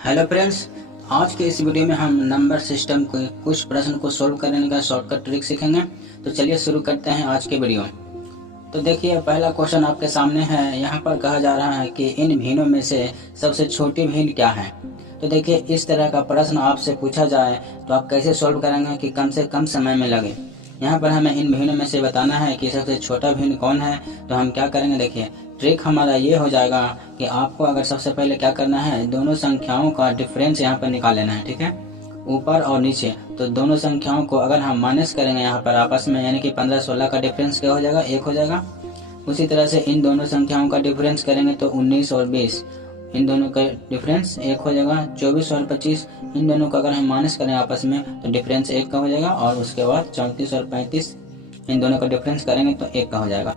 Hello friends, आज के इस वीडियो में हम नंबर सिस्टम के कुछ प्रश्न को सोल्व करने का शॉर्टकट ट्रिक सीखेंगे। तो चलिए शुरू करते हैं आज के वीडियो। तो देखिए, पहला क्वेश्चन आपके सामने है। यहाँ पर कहा जा रहा है कि इन भीनों में से सबसे छोटी भीन क्या है। तो देखिए, इस तरह का प्रश्न आपसे पूछा जाए तो आप कैसे सोल्व करेंगे कि कम से कम समय में लगे। यहाँ पर हमें इन भीनों में से बताना है कि सबसे छोटा भीन कौन है। तो हम क्या करेंगे, देखिए ट्रिक हमारा ये हो जाएगा कि आपको अगर सबसे पहले क्या करना है, दोनों संख्याओं का डिफरेंस यहाँ पर निकाल लेना है। ठीक है, ऊपर और नीचे। तो दोनों संख्याओं को अगर हम माइनस करेंगे यहाँ पर आपस में, यानी कि 15-16 का डिफरेंस क्या हो जाएगा, 1 हो जाएगा। उसी तरह से इन दोनों संख्याओं का डिफरेंस करेंगे तो 19 और 20, इन दोनों का डिफरेंस 1 हो जाएगा। 24 और 25, इन दोनों का अगर हम माइनस करें आपस में तो डिफरेंस 1 का हो जाएगा। और उसके बाद 34 और 35, इन दोनों का डिफरेंस करेंगे तो 1 का हो जाएगा।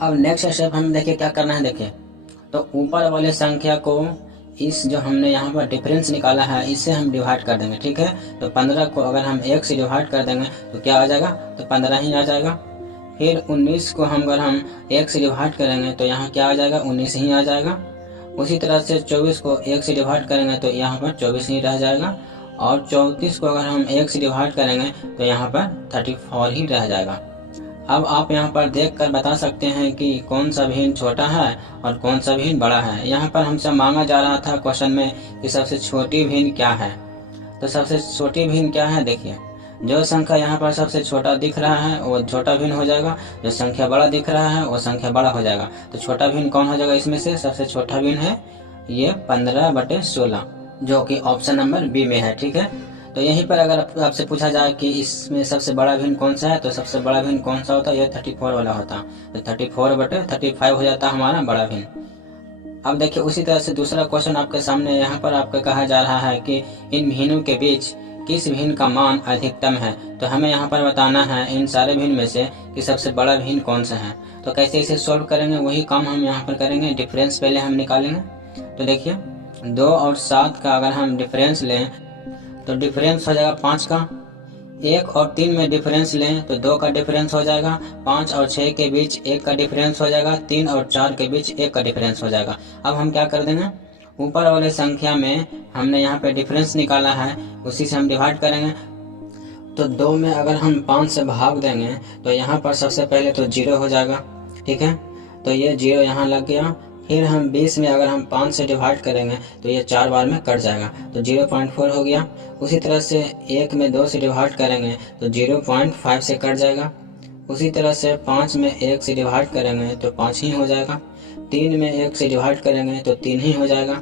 अब नेक्स्ट स्टेप हम देखिए क्या करना है। देखिए, तो ऊपर वाले संख्या को इस जो हमने यहाँ पर डिफरेंस निकाला है इससे हम डिवाइड कर देंगे। ठीक है, तो 15 को अगर हम 1 से डिवाइड कर देंगे तो क्या आ जाएगा, तो 15 ही आ जाएगा। फिर 19 को हम अगर हम 1 से डिवाइड करेंगे तो यहाँ क्या आ जाएगा, 19 ही आ जाएगा। उसी तरह से 24 को 1 से डिवाइड करेंगे तो यहाँ पर 24 ही रह जाएगा। और 34 को अगर हम 1 से डिवाइड करेंगे तो यहाँ पर 34 ही रह जाएगा। अब आप यहाँ पर देखकर बता सकते हैं कि कौन सा भिन्न छोटा है और कौन सा भिन्न बड़ा है। यहाँ पर हमसे मांगा जा रहा था क्वेश्चन में कि सबसे छोटी भिन्न क्या है। तो सबसे छोटी भिन्न क्या है, देखिए जो संख्या यहाँ पर सबसे छोटा दिख रहा है वो छोटा भिन्न हो जाएगा, जो संख्या बड़ा दिख रहा है वो संख्या बड़ा हो जाएगा। तो छोटा भिन्न कौन हो जाएगा, इसमें से सबसे छोटा भिन्न है ये 15/16, जो कि ऑप्शन नंबर बी में है। ठीक है, तो यहीं पर अगर आपसे पूछा जाए कि इसमें सबसे बड़ा भिन्न कौन सा है, तो सबसे बड़ा भिन्न कौन सा होता है, ये 34 वाला होता। तो 34/35 हो जाता है हमारा बड़ा भिन्न। अब देखिए, उसी तरह से दूसरा क्वेश्चन आपके सामने यहाँ पर आपको कहा जा रहा है कि इन भिन्नों के बीच किस भिन्न का मान अधिकतम है। तो हमें यहाँ पर बताना है इन सारे भिन्न में से कि सबसे बड़ा भिन्न कौन सा है। तो कैसे इसे सोल्व करेंगे, वही काम हम यहाँ पर करेंगे। डिफरेंस पहले हम निकालेंगे। तो देखिए, 2 और 7 का अगर हम डिफरेंस लें तो डिफरेंस हो जाएगा 5 का। 1 और 3 में डिफरेंस लें तो 2 का डिफरेंस हो जाएगा। 5 और 6 के बीच 1 का डिफरेंस हो जाएगा। 3 और 4 के बीच 1 का डिफरेंस हो जाएगा। अब हम क्या कर देंगे, ऊपर वाले संख्या में हमने यहाँ पे डिफरेंस निकाला है, उसी से हम डिवाइड करेंगे। तो 2 में अगर हम 5 से भाग देंगे तो यहाँ पर सबसे पहले तो 0 हो जाएगा। ठीक है, तो ये 0 यहाँ लग गया। फिर हम 20 में अगर हम 5 से डिवाइड करेंगे तो ये 4 बार में कट जाएगा, तो 0.4 हो गया। उसी तरह से 1 में 2 से डिवाइड करेंगे तो 0.5 से कट जाएगा। उसी तरह से 5 में 1 से डिवाइड करेंगे तो 5 ही हो जाएगा। 3 में 1 से डिवाइड करेंगे तो 3 ही हो जाएगा।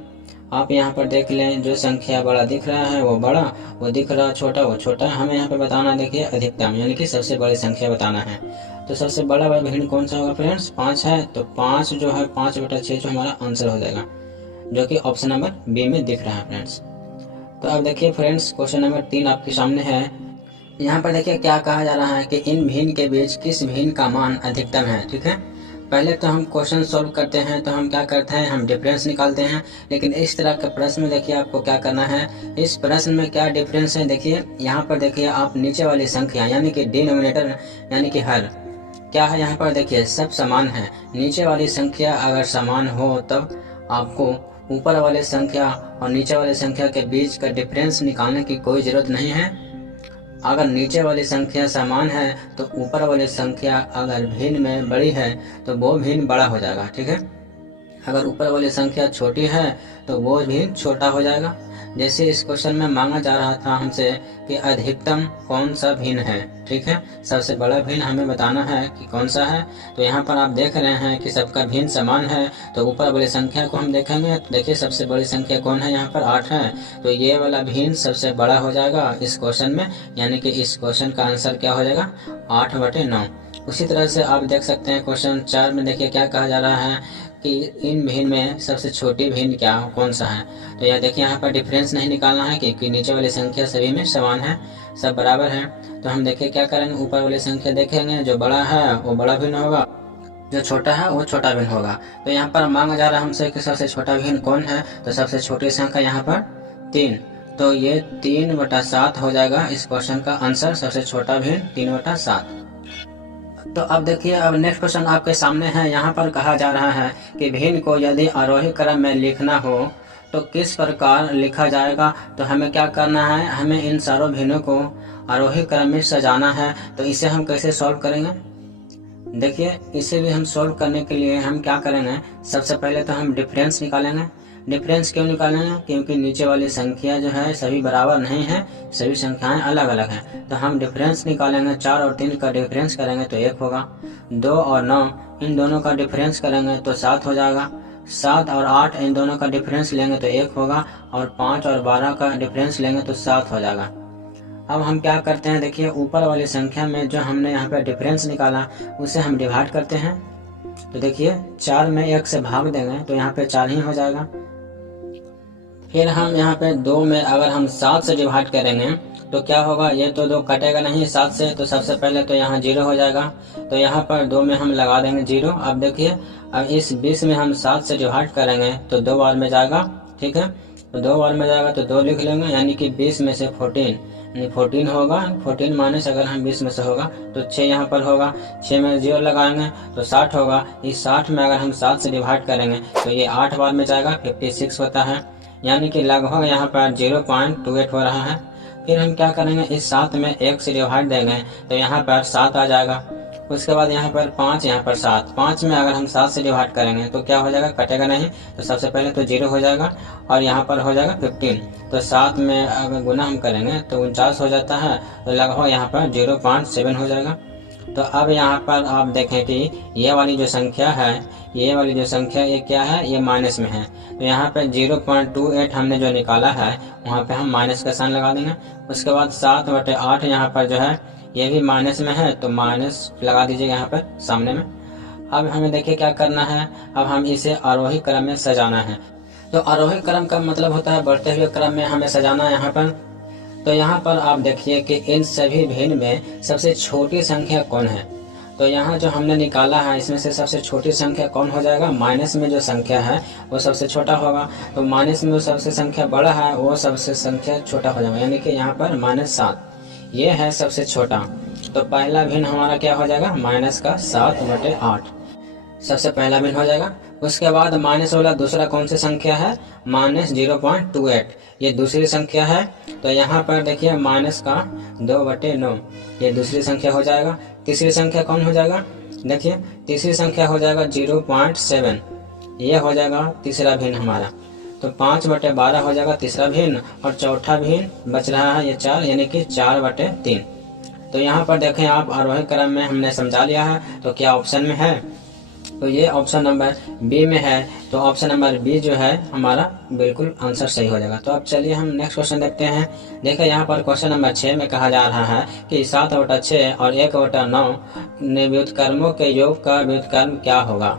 आप यहाँ पर देख लें, जो संख्या बड़ा दिख रहा है वो बड़ा, वो दिख रहा छोटा वो छोटा। हमें यहाँ पे बताना, देखिए अधिकतम, यानी कि सबसे बड़ी संख्या बताना है। तो सबसे बड़ा भिन्न कौन सा होगा फ्रेंड्स, 5 है। तो 5 जो है 5/6 जो हमारा आंसर हो जाएगा, जो कि ऑप्शन नंबर बी में दिख रहा है फ्रेंड्स। तो अब देखिए फ्रेंड्स, क्वेश्चन नंबर 3 आपके सामने है। यहाँ पर देखिए क्या कहा जा रहा है कि इन भिन्न के बीच किस भिन्न का मान अधिकतम है। ठीक है, पहले तो हम क्वेश्चन सोल्व करते हैं तो हम क्या करते हैं, हम डिफरेंस निकालते हैं। लेकिन इस तरह के प्रश्न में देखिए आपको क्या करना है, इस प्रश्न में क्या डिफरेंस है। देखिए यहाँ पर देखिए आप नीचे वाली संख्या यानी कि डिनोमिनेटर यानी कि हर क्या है, यहाँ पर देखिए सब समान है। नीचे वाली संख्या अगर समान हो तब आपको ऊपर वाले संख्या और नीचे वाले संख्या के बीच का डिफरेंस निकालने की कोई जरूरत नहीं है। अगर नीचे वाली संख्या समान है तो ऊपर वाली संख्या अगर भिन्न में बड़ी है तो वो भिन्न बड़ा हो जाएगा। ठीक है, अगर ऊपर वाली संख्या छोटी है तो वो भिन्न छोटा हो जाएगा। जैसे इस क्वेश्चन में मांगा जा रहा था हमसे कि अधिकतम कौन सा भिन्न है। ठीक है, सबसे बड़ा भिन्न हमें बताना है कि कौन सा है। तो यहाँ पर आप देख रहे हैं कि सबका भिन्न समान है। तो ऊपर वाली संख्या को हम देखेंगे तो देखिए सबसे बड़ी संख्या कौन है, यहाँ पर 8 है। तो ये वाला भिन्न सबसे बड़ा हो जाएगा इस क्वेश्चन में, यानी कि इस क्वेश्चन का आंसर क्या हो जाएगा, 8/9। उसी तरह से आप देख सकते हैं क्वेश्चन 4 में देखिए क्या कहा जा रहा है कि इन भिन्न में सबसे छोटी भिन्न क्या कौन सा है। तो यह देखिए यहाँ पर डिफरेंस नहीं निकालना है क्योंकि नीचे वाली संख्या सभी में समान है, सब बराबर है। तो हम देखिए क्या करेंगे, ऊपर वाली संख्या देखेंगे, जो बड़ा है वो बड़ा भिन्न होगा, जो छोटा है वो छोटा भिन्न होगा। तो यहाँ पर मांगा जा रहा है हमसे कि सबसे छोटा भिन्न कौन है। तो सबसे छोटी संख्या यहाँ पर 3, तो ये 3/7 हो जाएगा इस क्वेश्चन का आंसर। सबसे छोटा भिन्न 3/7। तो अब देखिए, अब नेक्स्ट क्वेश्चन आपके सामने है। यहाँ पर कहा जा रहा है कि भिन्न को यदि आरोही क्रम में लिखना हो तो किस प्रकार लिखा जाएगा। तो हमें क्या करना है, हमें इन सारों भिन्नों को आरोही क्रम में सजाना है। तो इसे हम कैसे सॉल्व करेंगे, देखिए इसे भी हम सॉल्व करने के लिए हम क्या करेंगे, सबसे पहले तो हम डिफरेंस निकालेंगे। डिफरेंस क्यों निकालेंगे, क्योंकि नीचे वाली संख्या जो है सभी बराबर नहीं है, सभी संख्याएं अलग अलग हैं। तो हम डिफरेंस निकालेंगे, 4 और 3 का डिफरेंस करेंगे तो 1 होगा। 2 और 9 इन दोनों का डिफरेंस करेंगे तो 7 हो जाएगा। 7 और 8 इन दोनों का डिफरेंस लेंगे तो 1 होगा, और 5 और 12 का डिफरेंस लेंगे तो 7 हो जाएगा। अब हम क्या करते हैं, देखिए ऊपर वाली संख्या में जो हमने यहाँ पे डिफरेंस निकाला उसे हम डिवाइड करते हैं। तो देखिए 4 में 1 से भाग देंगे तो यहाँ पे 4 ही हो जाएगा। फिर हम यहाँ पे 2 में अगर हम 7 से डिवाइड करेंगे तो क्या होगा, ये तो 2 कटेगा नहीं 7 से, तो सबसे पहले तो यहाँ 0 हो जाएगा। तो यहाँ पर 2 में हम लगा देंगे 0। अब देखिए अब इस 20 में हम 7 से डिवाइड करेंगे तो 2 बार में जाएगा, ठीक है। तो 2 बार में जाएगा तो 2 लिख लेंगे, यानी कि 20 में से 14 होगा। 14 माइनस अगर हम 20 में से होगा तो 6 यहाँ पर होगा। 6 में 0 लगाएंगे तो 60 होगा। इस 60 में अगर हम 7 से डिवाइड करेंगे तो ये 8 बार में जाएगा, 56 होता है, यानी कि लगभग यहाँ पर 0.28 हो रहा है। फिर हम क्या करेंगे, इस 7 में 1 से डिवाइड देंगे तो यहाँ पर 7 आ जाएगा। उसके बाद यहाँ पर 5, यहाँ पर 7। 5 में अगर हम 7 से डिवाइड करेंगे तो क्या हो जाएगा, कटेगा नहीं। तो सबसे पहले तो 0 हो जाएगा और यहाँ पर हो जाएगा 15। तो 7 में अगर गुना हम करेंगे तो 49 हो जाता है, तो लगभग यहाँ पर 0.7 हो जाएगा। तो अब यहाँ पर आप देखें कि ये वाली जो संख्या है, ये क्या है, ये माइनस में है। तो यहाँ पे 0.28 हमने जो निकाला है वहाँ पे हम माइनस का साइन लगा देंगे। उसके बाद 7/8 यहाँ पर जो है ये भी माइनस में है, तो माइनस लगा दीजिएगा यहाँ पर सामने में। अब हमें देखिए क्या करना है, अब हम इसे आरोही क्रम में सजाना है। तो आरोही क्रम का मतलब होता है बढ़ते हुए क्रम में हमें सजाना है यहाँ पर। तो यहाँ पर आप देखिए कि इन सभी भिन्न में सबसे छोटी संख्या कौन है। तो यहाँ जो हमने निकाला है इसमें से सबसे छोटी संख्या कौन हो जाएगा, माइनस में जो संख्या है वो सबसे छोटा होगा। तो माइनस में जो सबसे संख्या बड़ा है वो सबसे संख्या छोटा हो जाएगा, यानी कि यहाँ पर -7 ये है सबसे छोटा। तो पहला भिन्न हमारा क्या हो जाएगा, माइनस का 7/8 सबसे पहला भिन्न हो जाएगा। उसके बाद माइनस वाला दूसरा कौन सी संख्या है, -0.28 ये दूसरी संख्या है। तो यहाँ पर देखिए माइनस का 2/9 ये दूसरी संख्या हो जाएगा। तीसरी संख्या कौन हो जाएगा, देखिए तीसरी संख्या हो जाएगा 0.7 ये हो जाएगा तीसरा भिन्न हमारा। तो 5/12 हो जाएगा तीसरा भिन्न, और चौथा भिन्न बच रहा है ये 4, यानी कि 4/3। तो यहाँ पर देखें आप आरोही क्रम में हमने समझा लिया है। तो क्या ऑप्शन में है, तो ये ऑप्शन नंबर बी में है। तो ऑप्शन नंबर बी जो है हमारा बिल्कुल आंसर सही हो जाएगा। तो अब चलिए हम नेक्स्ट क्वेश्चन देखते हैं। देखिए यहाँ पर क्वेश्चन नंबर 6 में कहा जा रहा है कि 7/6 और 1/9 व्युत्क्रमों के योग का व्युत्क्रम क्या होगा।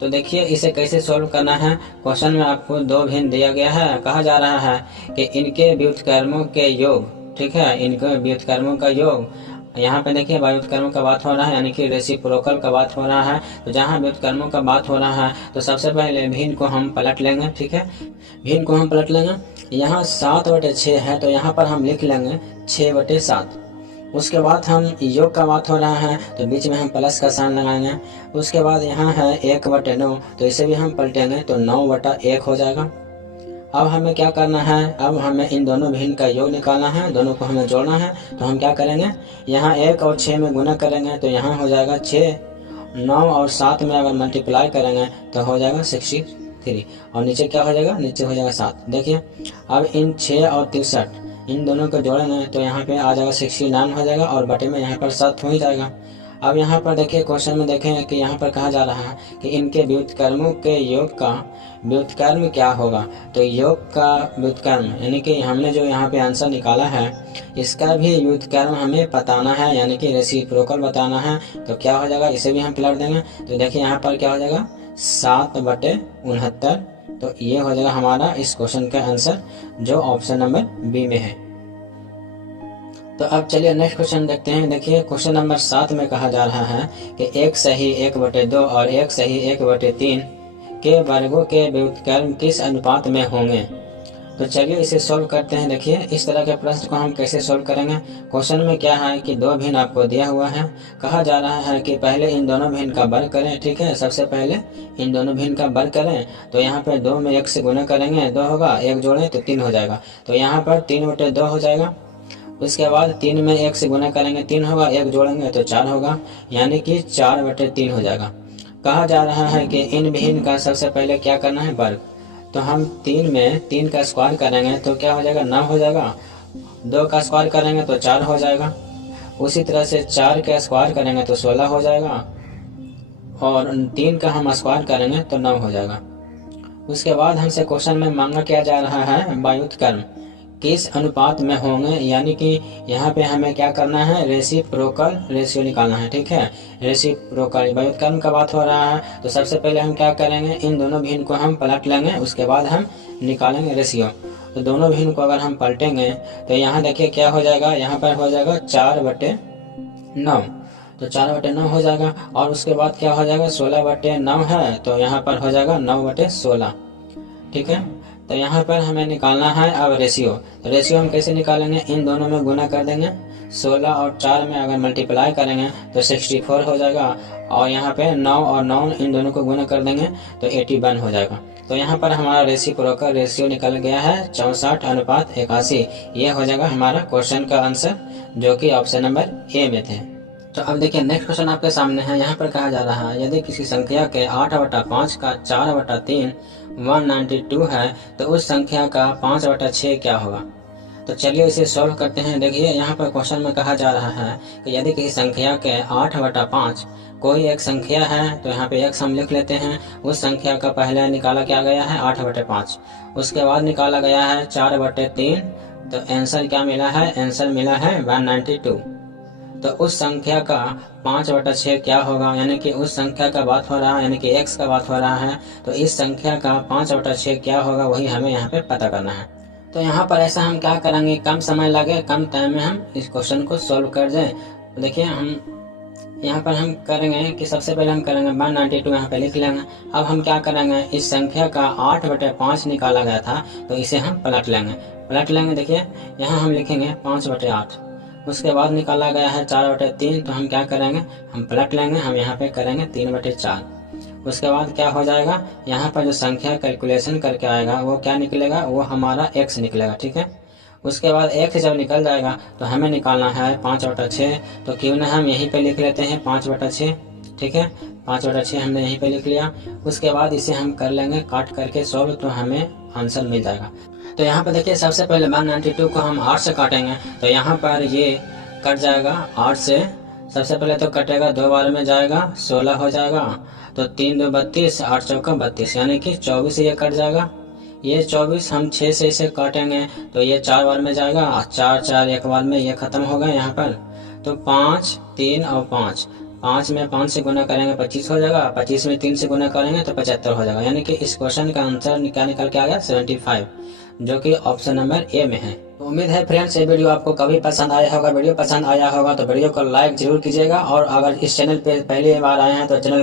तो देखिए इसे कैसे सॉल्व करना है। क्वेश्चन में आपको 2 भिन्न दिया गया है। कहा जा रहा है कि इनके व्युत्क्रमों के योग, ठीक है, इनके व्युत्क्रमों का योग। यहाँ पे देखिए व्युत्क्रमों का बात हो रहा है, यानी कि रेसिप्रोकल का बात हो रहा है। तो जहाँ व्युत्क्रमों का बात हो रहा है तो सबसे पहले भिन्न को हम पलट लेंगे, ठीक है, भिन्न को हम पलट लेंगे। यहाँ 7/6 है तो यहाँ पर हम लिख लेंगे 6/7। उसके बाद हम योग का बात हो रहा है तो बीच में हम प्लस का साइन लगाएंगे। उसके बाद यहाँ है 1/9 तो इसे भी हम पलटेंगे तो 9/1 हो जाएगा। अब हमें क्या करना है, अब हमें इन दोनों भिन्न का योग निकालना है, दोनों को हमें जोड़ना है। तो हम क्या करेंगे, यहाँ 1 और 6 में गुना करेंगे तो यहाँ हो जाएगा 6। 9 और 7 में अगर मल्टीप्लाई करेंगे तो हो जाएगा 63, और नीचे क्या हो जाएगा, नीचे हो जाएगा 7। देखिए अब इन 6 और 63 इन दोनों को जोड़ेंगे तो यहाँ पे आ जाएगा 69 हो जाएगा, और बटे में यहाँ पर 7 हो ही जाएगा। अब यहाँ पर देखिए क्वेश्चन में देखें कि यहाँ पर कहा जा रहा है कि इनके व्युत्क्रमों के योग का व्युत्क्रम क्या होगा। तो योग का व्युत्क्रम यानी कि हमने जो यहाँ पे आंसर निकाला है इसका भी व्युत्क्रम हमें बताना है, यानी कि रेसिप्रोकल बताना है। तो क्या हो जाएगा, इसे भी हम पलट देंगे। तो देखिए यहाँ पर क्या हो जाएगा 7/69। तो ये हो जाएगा हमारा इस क्वेश्चन का आंसर जो ऑप्शन नंबर बी में है। तो अब चलिए नेक्स्ट क्वेश्चन देखते हैं। देखिए क्वेश्चन नंबर 7 में कहा जा रहा है कि 1 सही 1/2 और 1 सही 1/3 के वर्गों के व्युत्क्रम किस अनुपात में होंगे। तो चलिए इसे सोल्व करते हैं। देखिए इस तरह के प्रश्न को हम कैसे सोल्व करेंगे। क्वेश्चन में क्या है कि दो भिन्न आपको दिया हुआ है, कहा जा रहा है कि पहले इन दोनों भिन्न का वर्ग करें। ठीक है, सबसे पहले इन दोनों भिन्न का वर्ग करें। तो यहाँ पर 2 में 1 से गुना करेंगे 2 होगा, 1 जोड़ें तो 3 हो जाएगा। तो यहाँ पर 3/2 हो जाएगा। उसके बाद 3 में 1 से गुना करेंगे 3 होगा, 1 जोड़ेंगे तो 4 होगा, यानी कि 4/3 हो जाएगा। कहा जा रहा है कि इन भिन्न का सबसे पहले क्या करना है, वर्ग। तो हम 3 में 3 का स्क्वायर करेंगे तो क्या हो जाएगा, 9 हो जाएगा। 2 का स्क्वायर करेंगे तो 4 हो जाएगा। उसी तरह से 4 का स्क्वायर करेंगे तो 16 हो जाएगा, और 3 का हम स्क्वायर करेंगे तो 9 हो जाएगा। उसके बाद हमसे क्वेश्चन में मांगा क्या जा रहा है, व्युत्क्रम किस अनुपात में होंगे, यानी कि यहाँ पे हमें क्या करना है, रेसिप्रोकल रेशियो निकालना है। ठीक है, रेसिप्रोकल व्युत्क्रम का बात हो रहा है। तो सबसे पहले हम क्या करेंगे, इन दोनों भिन्न को हम पलट लेंगे, उसके बाद हम निकालेंगे रेशियो। तो दोनों भिन्न को अगर हम पलटेंगे तो यहाँ देखिए क्या हो जाएगा, यहाँ पर हो जाएगा 4/9। तो 4/9 हो जाएगा। और उसके बाद क्या हो जाएगा, 16/9 है तो यहाँ पर हो जाएगा 9/16। ठीक है, तो यहाँ पर हमें निकालना है अब रेशियो। तो रेशियो हम कैसे निकालेंगे, इन दोनों में गुना कर देंगे। 16 और 4 में अगर मल्टीप्लाई करेंगे तो 64 हो जाएगा, और यहाँ पे 9 और 9 इन दोनों को गुना कर देंगे तो 81 हो जाएगा। तो यहाँ पर हमारा रेसिप्रोकल रेशियो निकल गया है 64:81। ये हो जाएगा हमारा क्वेश्चन का आंसर, जो कि ऑप्शन नंबर ए में थे। तो अब देखिए नेक्स्ट क्वेश्चन आपके सामने है। यहाँ पर कहा जा रहा है यदि किसी संख्या के 8/5 का 4/3 192 है तो उस संख्या का 5/6 क्या होगा। तो चलिए इसे सॉल्व करते हैं। देखिए यहाँ पर क्वेश्चन में कहा जा रहा है कि यदि किसी संख्या के 8/5 कोई एक संख्या है, तो यहाँ पे x हम लिख लेते हैं। उस संख्या का पहले निकाला क्या गया है, 8/5। उसके बाद निकाला गया है 4/3। तो आंसर क्या मिला है, आंसर मिला है 192। तो उस संख्या का 5/6 क्या होगा, यानी कि उस संख्या का बात हो रहा है, यानी कि x का बात हो रहा है। तो इस संख्या का 5/6 क्या होगा, वही हमें यहाँ पे पता करना है। तो यहाँ पर ऐसा हम क्या करेंगे, कम समय लगे, कम टाइम में हम इस क्वेश्चन को सॉल्व कर दें। तो देखिए हम यहाँ पर हम करेंगे कि सबसे पहले हम करेंगे 192 यहाँ पे लिख लेंगे। अब हम क्या करेंगे, इस संख्या का 8/5 निकाला गया था तो इसे हम पलट लेंगे। देखिए यहाँ हम लिखेंगे 5/8। उसके बाद निकाला गया है 4/3। तो हम क्या करेंगे, हम पलट लेंगे, हम यहाँ पे करेंगे 3/4। उसके बाद क्या हो जाएगा, यहाँ पर जो संख्या कैलकुलेशन करके आएगा वो क्या निकलेगा, वो हमारा x निकलेगा। ठीक है, उसके बाद x जब निकल जाएगा तो हमें निकालना है 5/6। तो क्यों ना हम यहीं पे लिख लेते हैं 5/6। ठीक है, 5/6 हमने यहीं पे लिख लिया। उसके बाद इसे हम कर लेंगे काट करके सॉल्व, तो हमें आंसर मिल जाएगा। तो यहाँ पर देखिए सबसे पहले 192 को हम 8 से काटेंगे। तो यहाँ पर ये कट जाएगा 8 से। सबसे पहले तो कटेगा, 2 बार में जाएगा 16 हो जाएगा। तो 3 2 32, 8 चौका 32, यानी कि 24 ये कट जाएगा। ये 24 हम 6 से इसे काटेंगे तो ये 4 बार में जाएगा, 4 4 एक बार में ये खत्म हो गए यहाँ पर। तो 5 3 और 5 में 5 से गुना करेंगे 25 हो जाएगा, 25 में 3 से गुना करेंगे तो 75 हो जाएगा। यानी कि इस क्वेश्चन का आंसर क्या निकल के आ गया, 75, जो कि ऑप्शन नंबर ए में है। तो उम्मीद है फ्रेंड्स ये वीडियो आपको कभी पसंद आया होगा। वीडियो पसंद आया होगा तो वीडियो को लाइक जरूर कीजिएगा, और अगर इस चैनल पे पहली बार आए हैं तो चैनल